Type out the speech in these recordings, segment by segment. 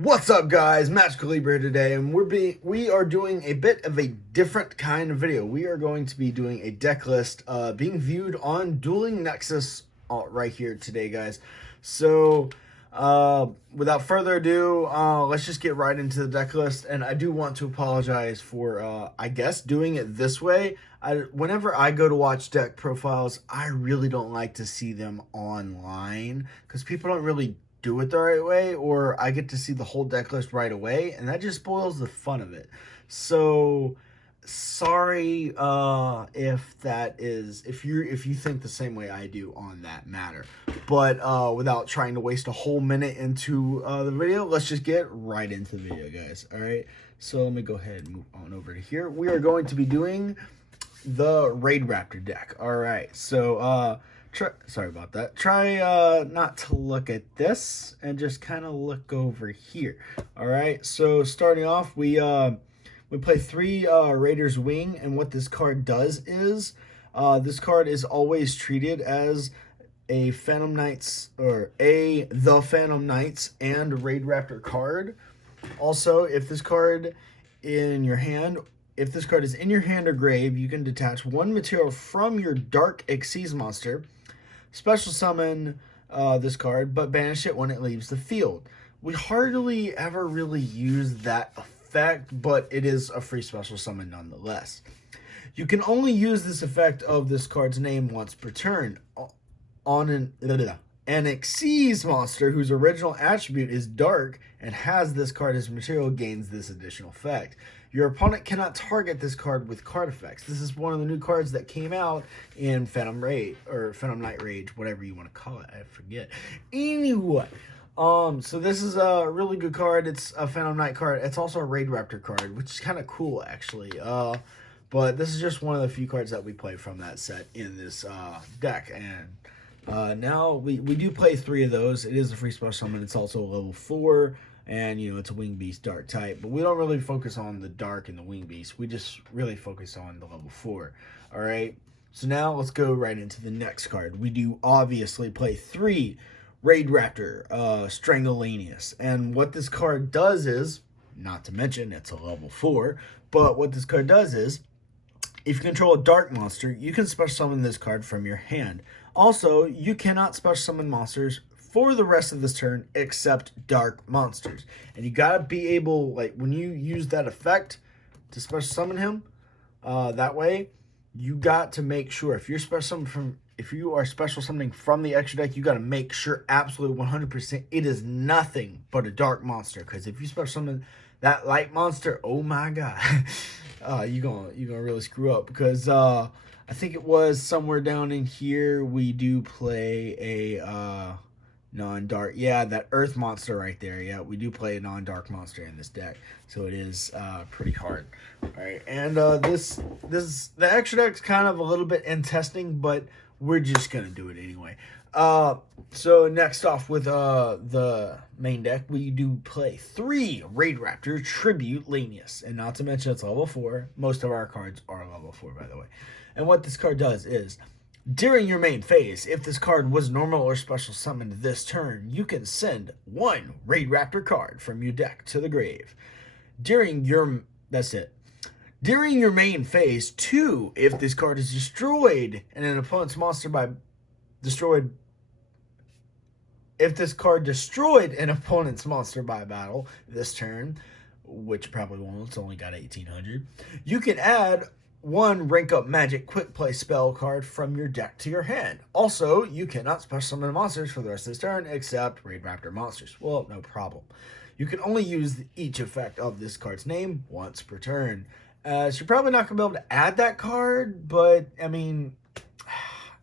What's up, guys? Magical Libra here today, and we are doing a bit of a different kind of video. We are going to be doing a deck list being viewed on Dueling Nexus right here today, guys. So without further ado, let's just get right into the deck list. And I do want to apologize for I guess doing it this way. Whenever I go to watch deck profiles, I really don't like to see them online because people don't really do it the right way, or I get to see the whole deck list right away, and that just spoils the fun of it. So sorry if you think the same way I do on that matter. But without trying to waste a whole minute into the video, let's just get right into the video, guys. All right, so let me go ahead and move on over to here. We are going to be doing the Raidraptor deck. All right, so sorry about that. Try not to look at this and just kind of look over here. All right, so starting off, we play 3 Raiders Wing, and what this card does is this card is always treated as a Phantom Knights or the Phantom Knights and Raidraptor card. Also, if this card in your hand If this card is in your hand or grave, you can detach 1 material from your Dark Xyz monster, special summon this card, but banish it when it leaves the field. We hardly ever really use that effect, but it is a free special summon nonetheless. You can only use this effect of this card's name once per turn on an Xyz monster whose original attribute is dark and has this card as material gains this additional effect. Your opponent cannot target this card with card effects. This is one of the new cards that came out in Phantom Rage or Phantom Knight Rage, whatever you want to call it. I forget. Anyway, so this is a really good card. It's a Phantom Knight card. It's also a Raidraptor card, which is kind of cool actually. But this is just one of the few cards that we play from that set in this deck. And now we do play 3 of those. It is a free special summon. It's also a level 4. And, you know, it's a Wing Beast Dark type. But we don't really focus on the Dark and the Wing Beast. We just really focus on the level 4. Alright? So now let's go right into the next card. We do obviously play 3 Raidraptor Strangulanius. And what this card does is, not to mention it's a level 4, but what this card does is, if you control a dark monster, you can special summon this card from your hand. Also, you cannot special summon monsters for the rest of this turn except dark monsters. And you gotta be able, like, when you use that effect to special summon him, that way, you got to make sure if you are special summoning from the extra deck, you got to make sure absolutely 100% it is nothing but a dark monster. Because if you special summon that light monster, oh my god, you're gonna really screw up. Because I think it was somewhere down in here we do play a non-dark, yeah, that earth monster right there. Yeah, we do play a non-dark monster in this deck, so it is pretty hard. All right, and this the extra deck's kind of a little bit in testing, but we're just gonna do it anyway. So next off with the main deck, we do play 3 Raidraptor Tribute Lanius, and not to mention it's level 4. Most of our cards are level 4, by the way. And what this card does is, during your main phase, if this card was normal or special summoned this turn, you can send 1 Raidraptor card from your deck to the grave. That's it. During your main phase, 2, if this card is destroyed and an opponent's monster if this card destroyed an opponent's monster by battle this turn, which probably won't, it's only got 1800, you can add 1 rank up magic quick play spell card from your deck to your hand. Also, you cannot special summon monsters for the rest of this turn except Raidraptor monsters. Well, no problem. You can only use each effect of this card's name once per turn. So you're probably not going to be able to add that card, but I mean,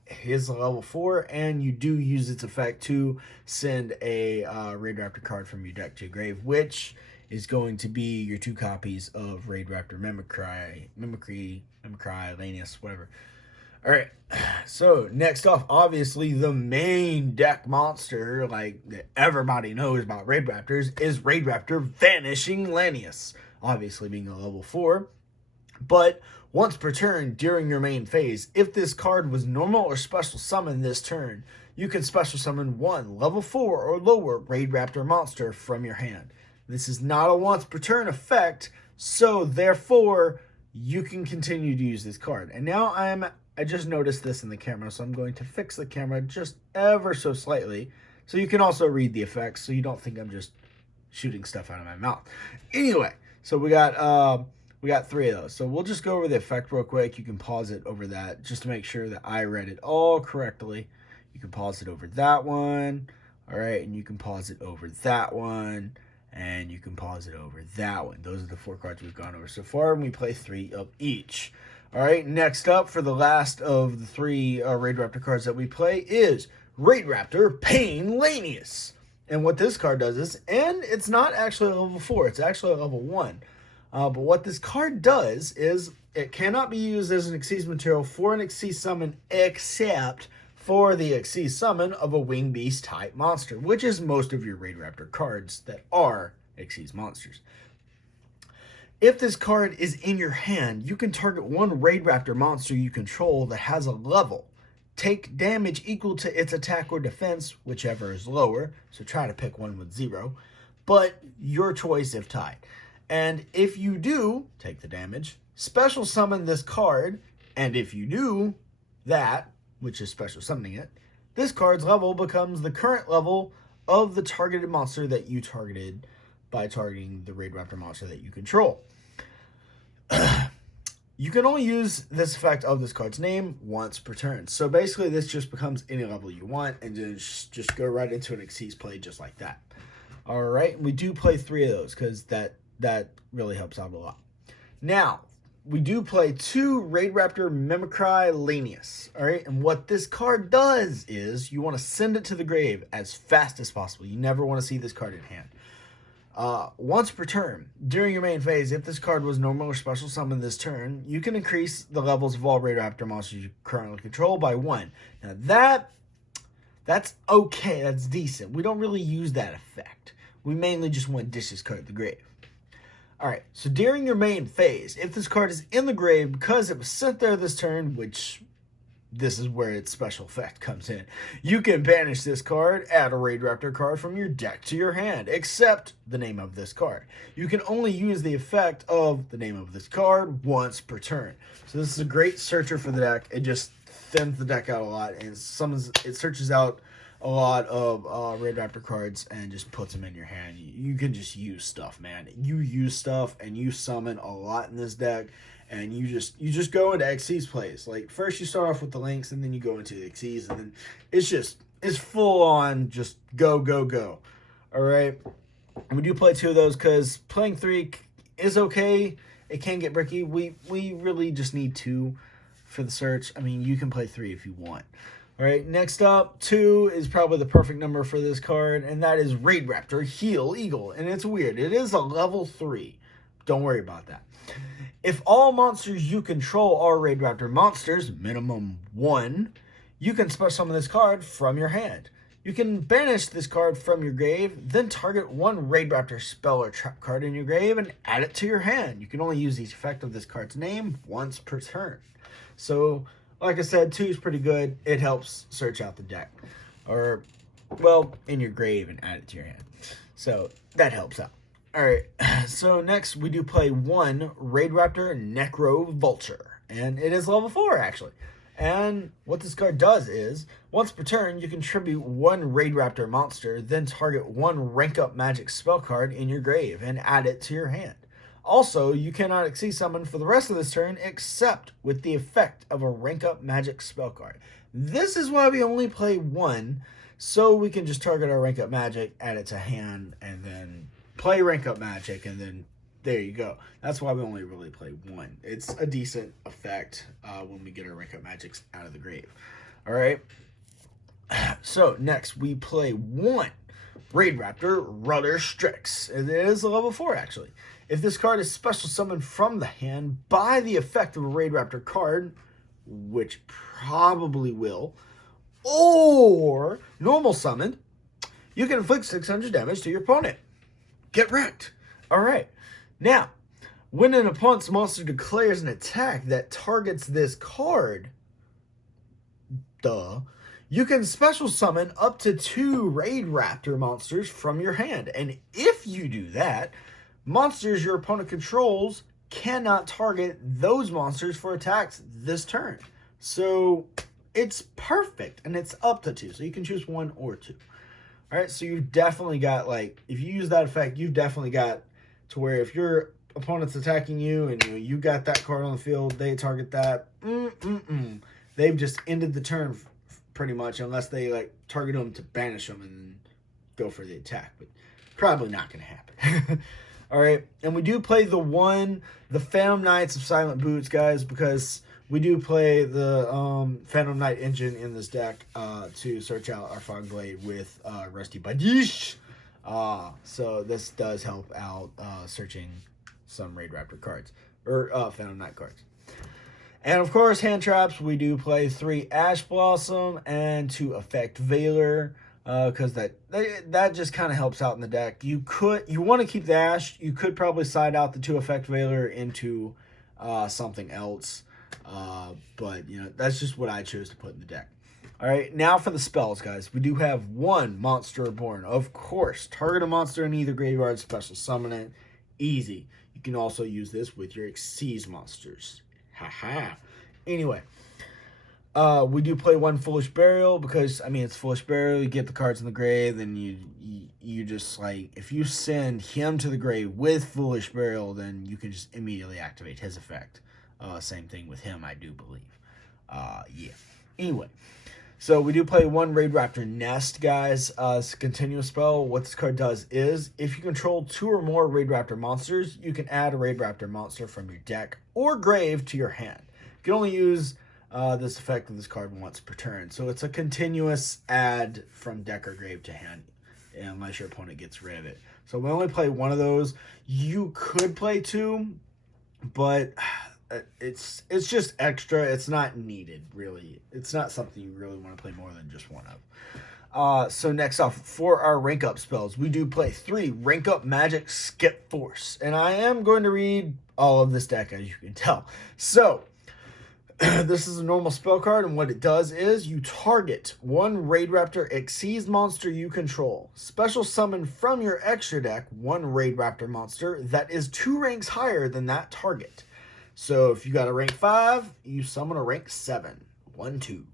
it is a level 4, and you do use its effect to send a Raidraptor card from your deck to your grave, which is going to be your 2 copies of Raidraptor Mimicry, Lanius, whatever. Alright, so next off, obviously the main deck monster, like that everybody knows about Raidraptors, is Raidraptor Vanishing Lanius. Obviously being a level 4. But once per turn during your main phase, if this card was normal or special summoned this turn, you can special summon 1 level 4 or lower Raidraptor monster from your hand. This is not a once per turn effect, so therefore you can continue to use this card. And now I just noticed this in the camera, so I'm going to fix the camera just ever so slightly so you can also read the effects so you don't think I'm just shooting stuff out of my mouth. Anyway, so we got 3 of those. So we'll just go over the effect real quick. You can pause it over that just to make sure that I read it all correctly. You can pause it over that one. All right, and you can pause it over that one. And you can pause it over that one. Those are the 4 cards we've gone over so far, and we play 3 of each. All right, next up for the last of the 3 Raidraptor cards that we play is Raidraptor Painlanius. And what this card does is, and it's not actually a level 4, it's actually a level 1. But what this card does is it cannot be used as an Xyz material for an Xyz summon except for the Xyz summon of a Wing Beast type monster, which is most of your Raidraptor cards that are Xyz monsters. If this card is in your hand, you can target one Raidraptor monster you control that has a level. Take damage equal to its attack or defense, whichever is lower, so try to pick one with 0, but your choice if tied. And if you do take the damage, special summon this card, and if you do that, which is special summoning it, this card's level becomes the current level of the targeted monster that you targeted by targeting the Raidraptor monster that you control. You can only use this effect of this card's name once per turn. So basically this just becomes any level you want and just go right into an Xyz play just like that. All right, we do play 3 of those because that really helps out a lot. Now, we do play 2 Raidraptor Mimicry Lanius. All right, and what this card does is you want to send it to the grave as fast as possible. You never want to see this card in hand. Once per turn, during your main phase, if this card was normal or special summoned this turn, you can increase the levels of all Raidraptor monsters you currently control by 1. Now that's okay, that's decent. We don't really use that effect. We mainly just want to dish this card at the grave. Alright, so during your main phase, if this card is in the grave because it was sent there this turn, which this is where its special effect comes in, you can banish this card, add a Raidraptor card from your deck to your hand, except the name of this card. You can only use the effect of the name of this card once per turn. So this is a great searcher for the deck. It just thins the deck out a lot, and it searches out a lot of Raidraptor cards and just puts them in your hand. You can just use stuff, man. You use stuff and you summon a lot in this deck, and you just go into Xyz plays. Like first you start off with the links, and then you go into the Xyz, and then it's full on just go go go. All right, and we do play 2 of those because playing 3 is okay. It can get bricky. We really just need 2 for the search. I mean, you can play 3 if you want. All right, next up, 2 is probably the perfect number for this card, and that is Raidraptor Heel Eagle. And it's weird. It is a level 3. Don't worry about that. If all monsters you control are Raidraptor monsters, minimum 1, you can special summon this card from your hand. You can banish this card from your grave, then target one Raidraptor spell or trap card in your grave and add it to your hand. You can only use the effect of this card's name once per turn. So, like I said, 2 is pretty good. It helps search out the deck. Or, well, in your grave and add it to your hand. So, that helps out. Alright, so next we do play 1 Raidraptor Necro Vulture. And it is level 4, actually. And what this card does is, once per turn, you contribute 1 Raidraptor monster, then target 1 rank up magic spell card in your grave and add it to your hand. Also, you cannot Xyz summon for the rest of this turn except with the effect of a rank up magic spell card. This is why we only play 1, so we can just target our rank up magic, add it to hand, and then play rank up magic, and then there you go. That's why we only really play 1. It's a decent effect when we get our rank up magics out of the grave. All right. So next we play 1 Raidraptor Rudder Strix. It is a level 4 actually. If this card is special summoned from the hand by the effect of a Raidraptor card, which probably will, or normal summoned, you can inflict 600 damage to your opponent. Get wrecked. All right. Now, when an opponent's monster declares an attack that targets this card, You can special summon up to 2 Raidraptor monsters from your hand. And if you do that, monsters your opponent controls cannot target those monsters for attacks this turn. So it's perfect, and it's up to 2. So you can choose 1 or 2. All right, so you've definitely got, like, if you use that effect, you've definitely got to where if your opponent's attacking you and you got that card on the field, they target that, they've just ended the turn pretty much, unless they, like, target them to banish them and go for the attack. But probably not going to happen. All right, and we do play the Phantom Knights of Silent Boots, guys, because we do play the Phantom Knight engine in this deck to search out our Fog Blade with Rusty Badish. So this does help out searching some Raidraptor cards, or Phantom Knight cards. And of course, hand traps, we do play 3 Ash Blossom and 2 Effect Veiler, because that just kind of helps out in the deck. You want to keep the Ash. You could probably side out the 2 Effect Veiler into something else, but you know, that's just what I chose to put in the deck. All right, now for the spells, guys. We do have 1 Monster Reborn. Of course, target a monster in either graveyard, special summon it. Easy. You can also use this with your Xyz monsters. Haha. Anyway, we do play 1 Foolish Burial because, I mean, it's Foolish Burial. You get the cards in the grave, then you just, like, if you send him to the grave with Foolish Burial, then you can just immediately activate his effect. Same thing with him, I do believe. Yeah. Anyway, so we do play 1 Raidraptor Nest, guys. It's a continuous spell. What this card does is, if you control 2 or more Raidraptor monsters, you can add a Raidraptor monster from your deck or grave to your hand. You can only use this effect of this card once per turn. So it's a continuous add from deck or grave to hand, unless your opponent gets rid of it. So we only play 1 of those. You could play 2, but it's just extra. It's not needed, really. It's not something you really want to play more than just 1 of. So next off, for our rank up spells, we do play 3 rank up magic skip force. And I am going to read all of this deck, as you can tell. So this is a normal spell card, and what it does is you target 1 Raidraptor Xyz monster you control. Special summon from your extra deck 1 Raidraptor monster that is 2 ranks higher than that target. So if you got a rank 5, you summon a rank 7. 1, 2.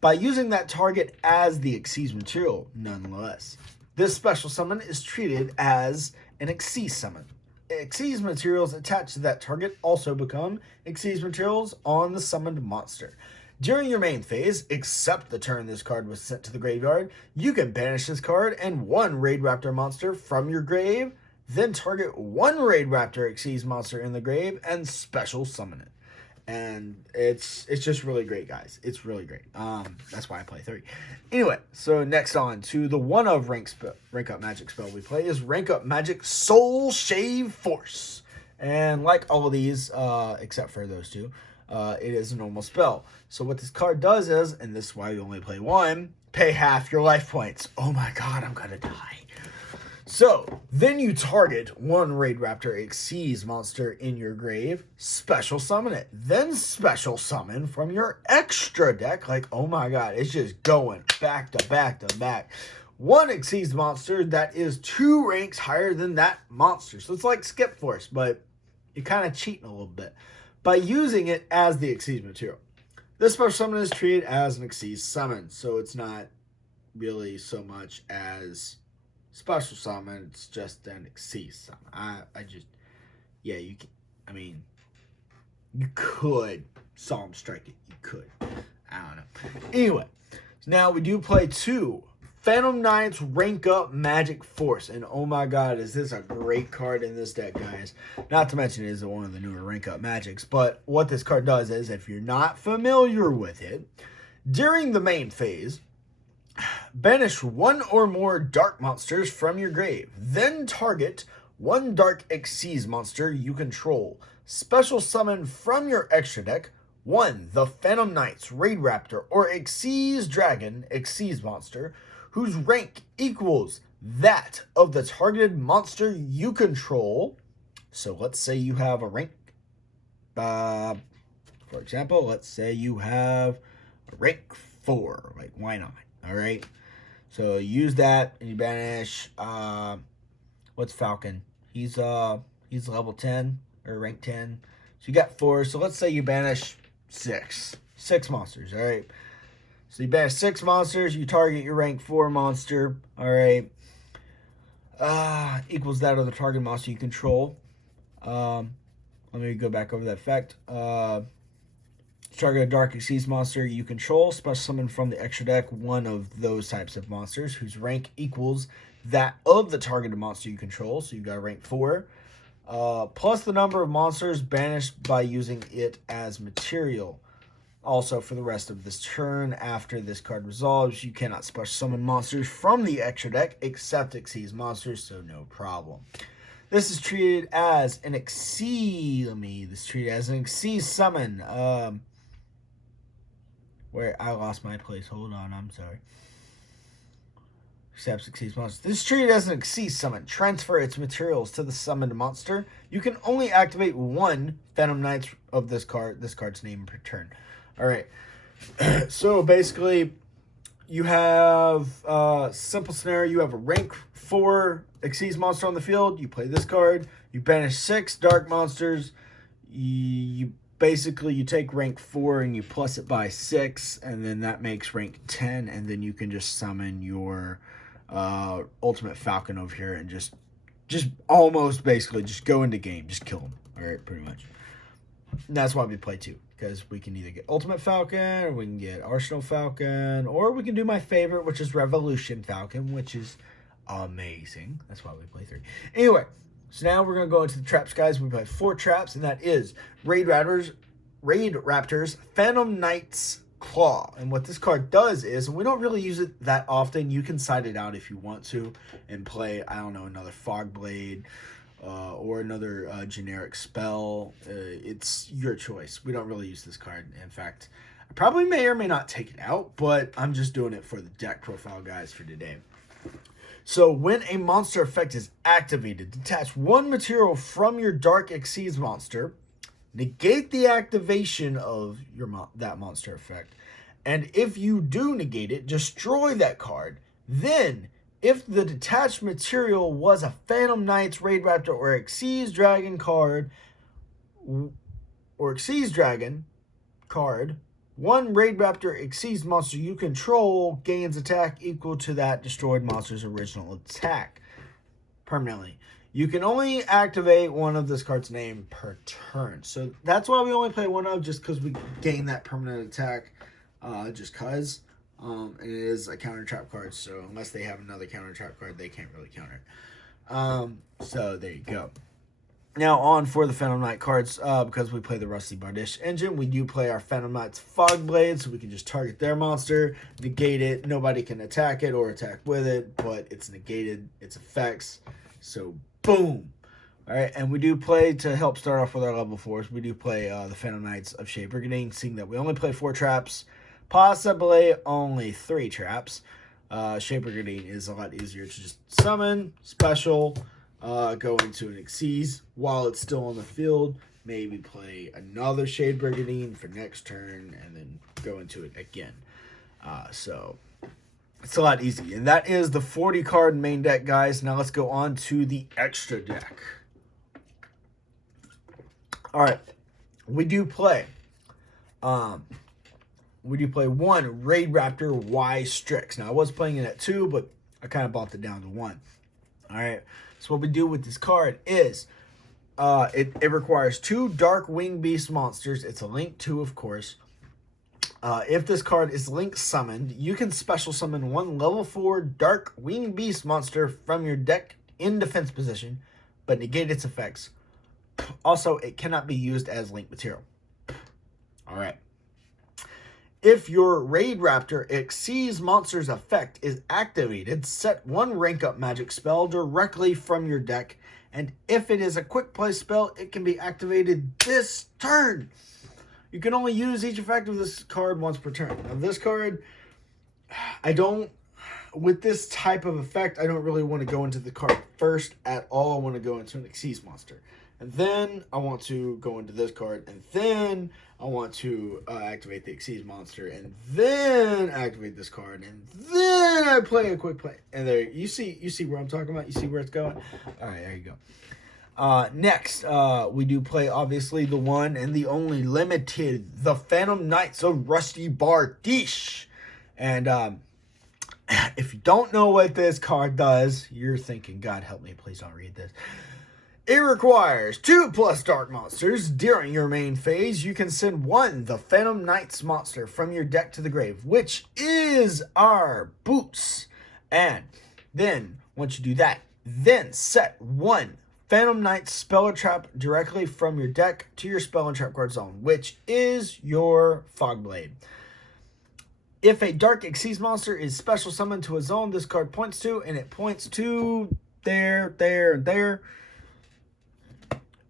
By using that target as the Xyz material, nonetheless. This special summon is treated as an Xyz summon. Xyz materials attached to that target also become Xyz materials on the summoned monster. During your main phase, except the turn this card was sent to the graveyard, you can banish this card and 1 Raidraptor monster from your grave, then target 1 Raidraptor Xyz monster in the grave and special summon it. And it's just really great, guys. It's really great. That's why I play 3. Anyway, so next on to the 1 of rank up magic spell we play is rank up magic Soul Shave Force. And like all of these, except for those 2, it is a normal spell. So what this card does is, and this is why we only play 1, pay half your life points. Oh my god, I'm gonna die. So, then you target 1 Raidraptor Xyz monster in your grave, special summon it. Then special summon from your extra deck, like, oh my god, it's just going back to back to back. 1 Xyz monster that is 2 ranks higher than that monster. So it's like Skip Force, but you're kind of cheating a little bit by using it as the Xyz material. This special summon is treated as an Xyz summon, so it's not really so much as special summon, it's just an Xyz summon. You could Solemn Strike it. You could. I don't know. Anyway, so now we do play 2 Phantom Knights Rank Up Magic Force. And oh my god, is this a great card in this deck, guys. Not to mention it is one of the newer Rank Up Magics. But what this card does is, if you're not familiar with it, during the main phase, banish 1 or more dark monsters from your grave. Then target 1 dark Xyz monster you control. Special summon from your extra deck 1 the Phantom Knights Raidraptor or Xyz Dragon Xyz monster whose rank equals that of the targeted monster you control. So let's say you have a rank, for example, let's say you have a rank 4. Like, why not? All right. So use that and you banish. What's Falcon? He's level 10 or rank 10. So you got 4. So let's say you banish 6 monsters. All right. So you banish 6 monsters. You target your rank 4 monster. All right. Equals that of the target monster you control. Let me go back over that effect. Target a Dark Exceeds monster you control. Special summon from the extra deck one of those types of monsters whose rank equals that of the targeted monster you control. So you got rank 4. Plus the number of monsters banished by using it as material. Also, for the rest of this turn, after this card resolves, you cannot special summon monsters from the extra deck except Exceeds monsters, so no problem. This is treated as an Exceed summon. Where I lost my place. Hold on, I'm sorry. Except Exceeds monsters. This is treated as an Exceed summon. Transfer its materials to the summoned monster. You can only activate 1 Phantom Knights of this card's name per turn. All right. So basically, you have simple scenario. You have a rank 4 Exceeds monster on the field. You play this card. You banish 6 dark monsters. You take rank 4 and you plus it by 6, and then that makes rank 10, and then you can just summon your ultimate Falcon over here and just almost basically just go into game, just kill him. All right, pretty much. And that's why we play 2, because we can either get Ultimate Falcon, or we can get Arsenal Falcon, or we can do my favorite, which is Revolution Falcon, which is amazing. That's why we play 3. Anyway. So now we're going to go into the traps, guys. We play 4 traps, and that is Raidraptor's Phantom Knight's Claw. And what this card does is, and we don't really use it that often, you can side it out if you want to and play, I don't know, another Fog Blade or another generic spell. It's your choice. We don't really use this card. In fact, I probably may or may not take it out, but I'm just doing it for the deck profile, guys, for today. So when a monster effect is activated, detach 1 material from your Dark Exceeds monster, negate the activation of that monster effect, and if you do negate it, destroy that card. Then, if the detached material was a Phantom Knights, Raidraptor, or Exceeds Dragon card, 1 Raidraptor Exceeds monster you control gains attack equal to that destroyed monster's original attack permanently. You can only activate 1 of this card's name per turn. So that's why we only play 1 of, just because we gain that permanent attack, just because. And it is a counter trap card, so unless they have another counter trap card, they can't really counter it. So there you go. Now on for the Phantom Knight cards, because we play the Rusty Bardish engine, we do play our Phantom Knight's Fog Blade, so we can just target their monster, negate it. Nobody can attack it or attack with it, but it's negated, its effects. So boom. All right, and we do play, to help start off with our level 4s, we do play the Phantom Knights of Shade Brigandine, seeing that we only play 4 traps, possibly only 3 traps. Shade Brigandine is a lot easier to just summon, special, go into an Exceeds while it's still on the field, maybe play another Shade Brigandine for next turn, and then go into it again. So it's a lot easier. And that is the 40 card main deck, guys. Now let's go on to the extra deck. All right, we do play 1 Raidraptor Y Strix. Now I was playing it at 2, but I kind of bumped it down to 1. All right. So what we do with this card is it requires 2 Dark Wing Beast monsters. It's a Link 2, of course. If this card is Link summoned, you can special summon 1 level 4 Dark Wing Beast monster from your deck in defense position, but negate its effects. Also, it cannot be used as Link material. All right. If your Raidraptor Exceeds monster's effect is activated, set 1 rank up magic spell directly from your deck, and if it is a quick play spell, it can be activated this turn. You can only use each effect of this card once per turn. Now this card, I don't with this type of effect, I don't really want to go into the card first at all. I want to go into an Xyz monster. And then I want to go into this card. And then I want to activate the Xyz monster. And then activate this card. And then I play a quick play. And there, you see where I'm talking about? You see where it's going? All right, there you go. Next, we do play, obviously, the one and the only limited, the Phantom Knights of Rusty Bardiche. And if you don't know what this card does, you're thinking, God help me, please don't read this. It requires 2+ dark monsters. During your main phase, you can send one, the Phantom Knights monster, from your deck to the grave, which is our Boots. And then, once you do that, then set one Phantom Knights spell or trap directly from your deck to your spell and trap card zone, which is your Fogblade. If a Dark Xyz monster is special summoned to a zone this card points to, and it points to there, and there,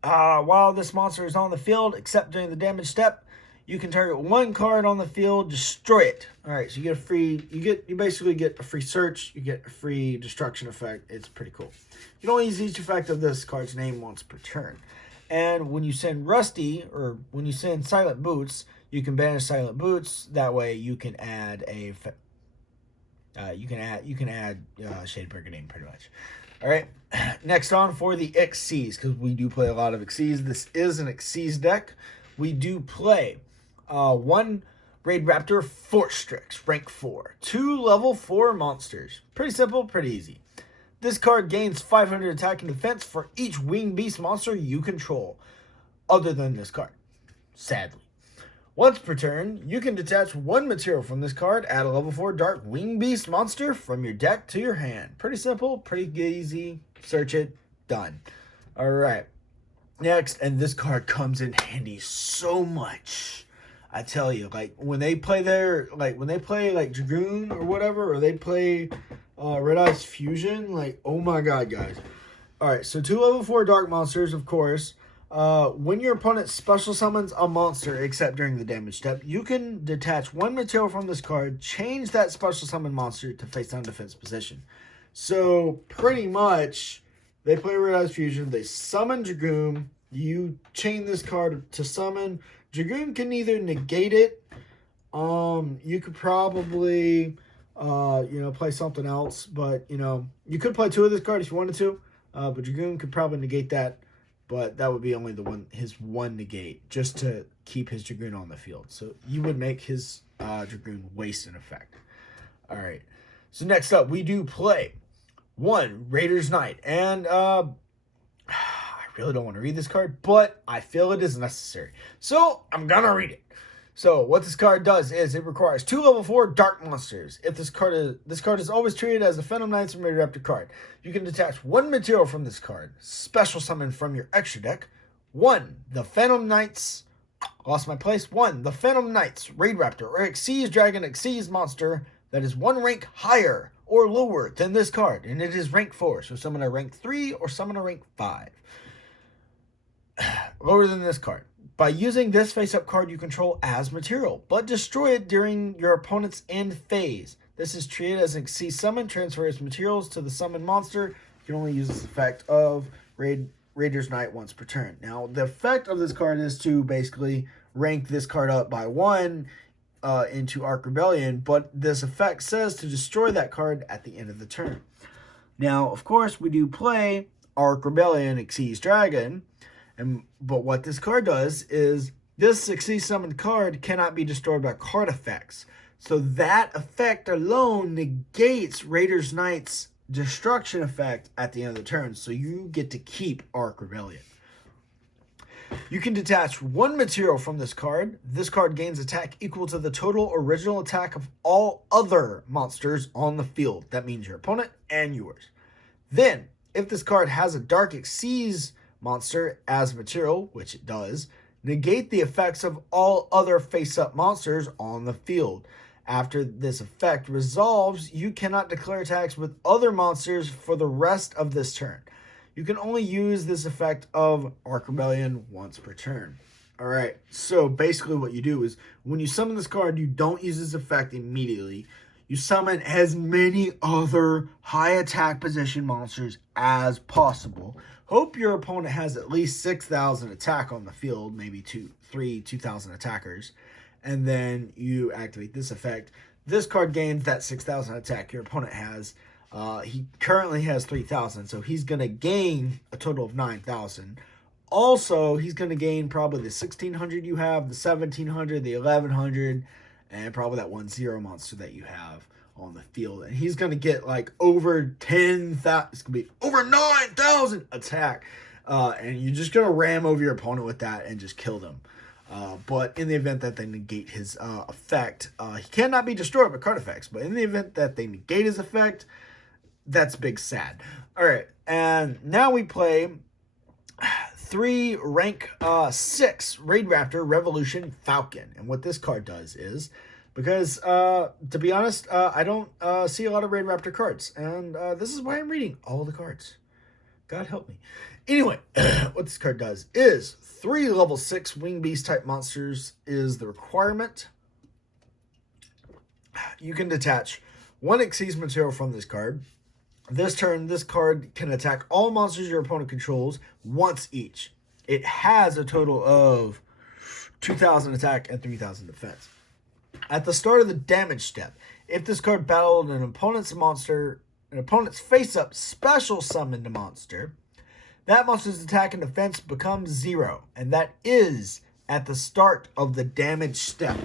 while this monster is on the field, except during the damage step, you can target one card on the field, destroy it. All right, so you get a free, you basically get a free search, you get a free destruction effect. It's pretty cool. You can only use each effect of this card's name once per turn. And when you send Rusty, or when you send Silent Boots, you can banish Silent Boots. That way, you can add a Shade Brigandine pretty much. All right. Next on for the Xyz, because we do play a lot of Xyz. This is an Xyz deck. We do play one Raidraptor Force Strix, rank 4, 2 level 4 monsters. Pretty simple, pretty easy. This card gains 500 attack and defense for each winged beast monster you control, other than this card, sadly. Once per turn, you can detach one material from this card, add a level 4 dark winged beast monster from your deck to your hand. Pretty simple, pretty easy. Search it, done. All right. Next, and this card comes in handy so much. I tell you, like when they play like Dragoon or whatever, or they play Red Eyes Fusion, like, oh my god, guys. All right, so 2 level 4 dark monsters, of course. When your opponent special summons a monster, except during the damage step, you can detach one material from this card, change that special summon monster to face down defense position. So pretty much, they play Red Eyes Fusion, they summon Dragoon, you chain this card to summon. Dragoon can either negate it, you could probably, play something else, but, you could play 2 of this card if you wanted to, but Dragoon could probably negate that. But that would be only his one negate, just to keep his Dragoon on the field. So you would make his Dragoon waste an effect. All right. So next up, we do play one Raider's Knight. And I really don't want to read this card, but I feel it is necessary. So I'm going to read it. So what this card does is it requires 2 level 4 dark monsters. If this card is always treated as a Phantom Knights or Raidraptor card. You can detach one material from this card, special summon from your extra deck. 1, the Phantom Knights, lost my place. 1, the Phantom Knights, Raidraptor, or Xyz Dragon Xyz monster that is 1 rank higher or lower than this card, and it is rank 4. So summon a rank 3 or summon a rank 5. Lower than this card. By using this face-up card you control as material, but destroy it during your opponent's end phase. This is treated as an Xyz summon, transfers materials to the summon monster. You can only use this effect of Raider's Knight once per turn. Now, the effect of this card is to basically rank this card up by 1 into Arc Rebellion, but this effect says to destroy that card at the end of the turn. Now, of course, we do play Arc Rebellion Xyz Dragon, but what this card does is this Xyz summoned card cannot be destroyed by card effects. So that effect alone negates Raider's Knight's destruction effect at the end of the turn. So you get to keep Arc Rebellion. You can detach one material from this card. This card gains attack equal to the total original attack of all other monsters on the field. That means your opponent and yours. Then, if this card has a Dark Xyz monster as material, which it does, negate the effects of all other face-up monsters on the field. After this effect resolves, you cannot declare attacks with other monsters for the rest of this turn. You can only use this effect of Arc Rebellion once per turn. Alright, so basically what you do is, when you summon this card, you don't use this effect immediately. you summon as many other high attack position monsters as possible. Hope your opponent has at least 6,000 attack on the field, maybe 2,000 attackers. And then you activate this effect. This card gains that 6,000 attack your opponent has. He currently has 3,000, so he's going to gain a total of 9,000. Also, he's going to gain probably the 1,600 you have, the 1,700, the 1,100, and probably that 1-0 monster that you have on the field. And he's going to get like over 10,000, it's going to be over 9,000 attack. And you're just going to ram over your opponent with that and just kill them. But in the event that they negate his effect, he cannot be destroyed by card effects. But in the event that they negate his effect, that's big sad. All right, and now we play 3 rank 6 Raidraptor Revolution Falcon. And what this card does is, because to be honest, I don't see a lot of Raidraptor cards, and this is why I'm reading all the cards. God help me. Anyway, what this card does is 3 level 6 wing beast type monsters is the requirement. You can detach 1 Xyz material from this card. This turn, this card can attack all monsters your opponent controls once each. It has a total of 2,000 attack and 3,000 defense. At the start of the damage step, if this card battled an opponent's face-up special summoned monster, that monster's attack and defense becomes 0, and that is at the start of the damage step.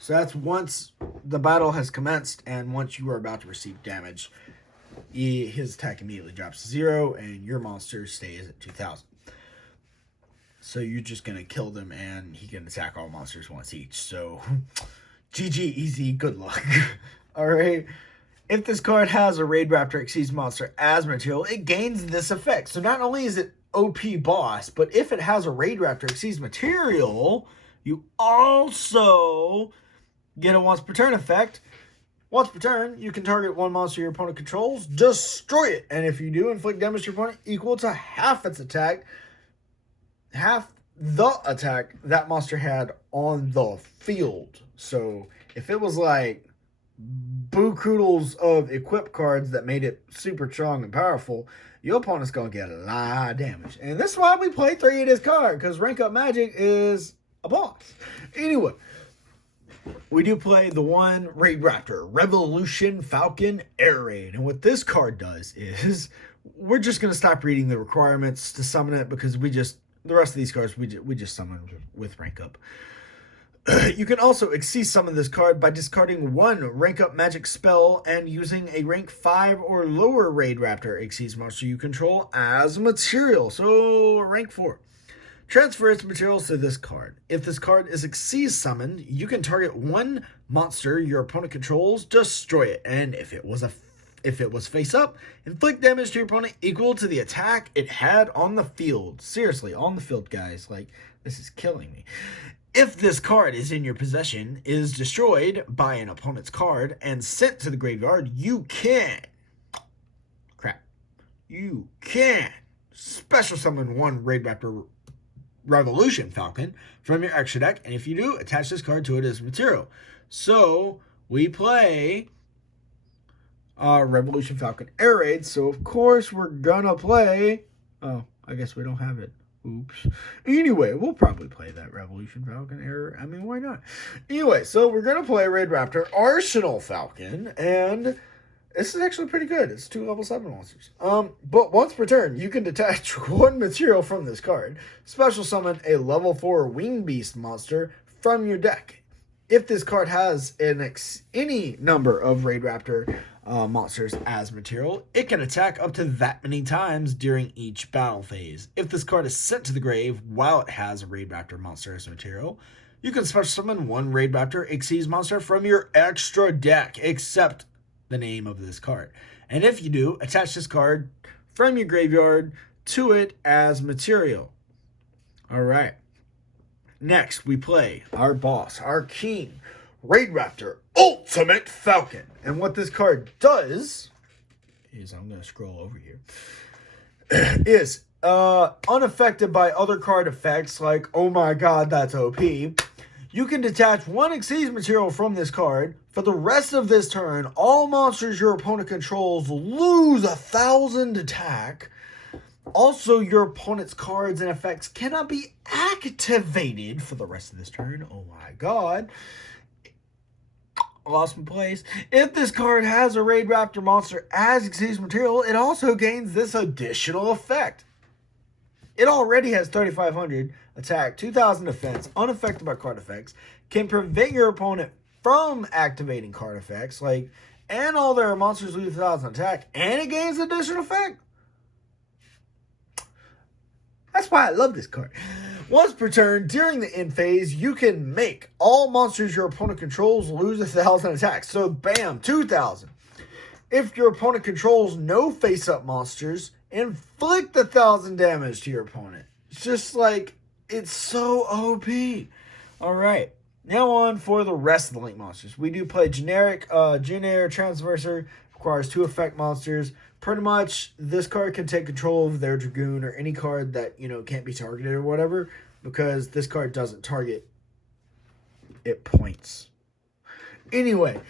So that's once the battle has commenced and once you are about to receive damage. His attack immediately drops to 0, and your monster stays at 2,000. So you're just going to kill them, and he can attack all monsters once each. So, GG, easy, good luck. Alright. If this card has a Raidraptor Xyz monster as material, it gains this effect. So not only is it OP boss, but if it has a Raidraptor Xyz material, you also get a once per turn effect. Once per turn, you can target 1 monster your opponent controls, destroy it. And if you do, inflict damage to your opponent equal to half its attack, half the attack that monster had on the field. So if it was like boo-koodles of equip cards that made it super strong and powerful, your opponent's going to get a lot of damage. And this is why we play 3 of this card, because rank up magic is a boss. Anyway, we do play the 1 Raidraptor Revolution Falcon Air Raid. And what this card does is we're just going to stop reading the requirements to summon it, because the rest of these cards we just summon with rank up. You can also Xyz summon this card by discarding 1 rank up magic spell and using a rank 5 or lower Raidraptor Xyz monster you control as material. So rank 4. Transfer its materials to this card. If this card is Xyz summoned, you can target 1 monster your opponent controls, destroy it, and if it was face up, inflict damage to your opponent equal to the attack it had on the field. Seriously, on the field, guys. Like, this is killing me. If this card is in your possession, is destroyed by an opponent's card, and sent to the graveyard, you can special summon 1 Raidraptor Revolution Falcon from your extra deck, and if you do, attach this card to it as material. So we play Revolution Falcon Air Raid. So of course we're gonna play. Oh, I guess we don't have it. Oops. Anyway, we'll probably play that Revolution Falcon Air. I mean, why not? Anyway, so we're gonna play Raidraptor Arsenal Falcon, and this is actually pretty good. It's 2 level 7 monsters. But once per turn, you can detach 1 material from this card. Special summon a level 4 Wing Beast monster from your deck. If this card has any number of Raidraptor monsters as material, it can attack up to that many times during each battle phase. If this card is sent to the grave while it has a Raidraptor monster as material, you can special summon 1 Raidraptor Xyz monster from your extra deck, except the name of this card. And if you do, attach this card from your graveyard to it as material. Alright. Next, we play our boss, our king, Raidraptor Ultimate Falcon. And what this card does is, I'm going to scroll over here, is unaffected by other card effects like, oh my god, that's OP. You can detach one Exceeds material from this card. For the rest of this turn, all monsters your opponent controls lose 1,000 attack. Also, your opponent's cards and effects cannot be activated for the rest of this turn. Oh my god. Lost my place. If this card has a Raidraptor monster as Exceeds material, it also gains this additional effect. It already has 3,500 attack, 2,000 defense, unaffected by card effects, can prevent your opponent from activating card effects, and all their monsters lose 1,000 attack, and it gains additional effect. That's why I love this card. Once per turn, during the end phase, you can make all monsters your opponent controls lose 1,000 attack. So, bam, 2,000. If your opponent controls no face-up monsters, inflict 1,000 damage to your opponent. It's just it's so OP. Alright, now on for the rest of the Link monsters. We do play generic, Junior Transverser, requires 2 effect monsters. Pretty much, this card can take control of their Dragoon or any card that, can't be targeted or whatever, because this card doesn't target, it points. Anyway,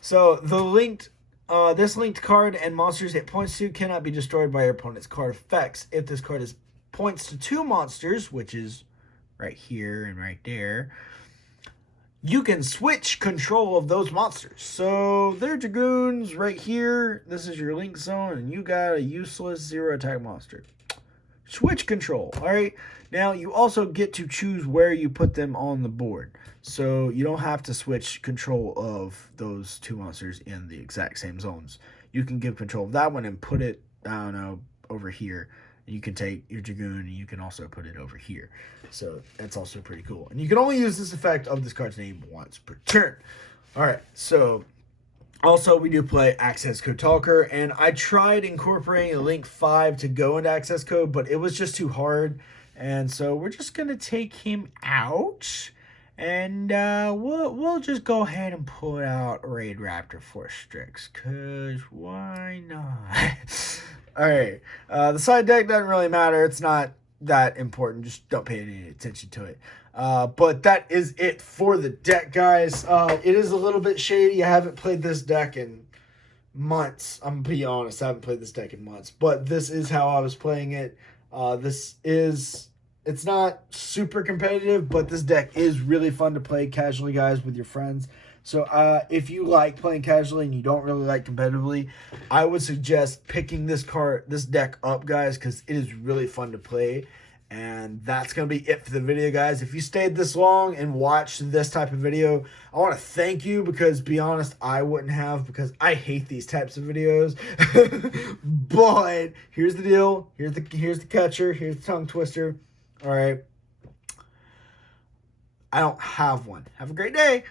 so the linked, this linked card and monsters it points to cannot be destroyed by your opponent's card effects. If this card points to 2 monsters, which is right here and right there, you can switch control of those monsters. So their Dragoons right here. This is your link zone, and you got a useless 0 attack monster. Switch control. All right. Now you also get to choose where you put them on the board. So you don't have to switch control of those 2 monsters in the exact same zones. You can give control of that one and put it, I don't know, over here. You can take your Dragoon and you can also put it over here. So that's also pretty cool. And you can only use this effect of this card's name once per turn. Alright, so also we do play Access Code Talker. And I tried incorporating Link 5 to go into Access Code, but it was just too hard. And so we're just going to take him out. And we'll just go ahead and put out Raidraptor for Strix. Because why not? Alright, the side deck doesn't really matter. It's not that important. Just don't pay any attention to it. But that is it for the deck, guys. It is a little bit shady. I haven't played this deck in months. I'm going to be honest. I haven't played this deck in months. But this is how I was playing it. It's not super competitive, but this deck is really fun to play casually, guys, with your friends. So if you like playing casually and you don't really like competitively, I would suggest picking this deck up, guys, because it is really fun to play. And that's going to be it for the video, guys. If you stayed this long and watched this type of video, I want to thank you because, be honest, I wouldn't have because I hate these types of videos. But here's the deal. Here's the catcher. Here's the tongue twister. All right. I don't have one. Have a great day.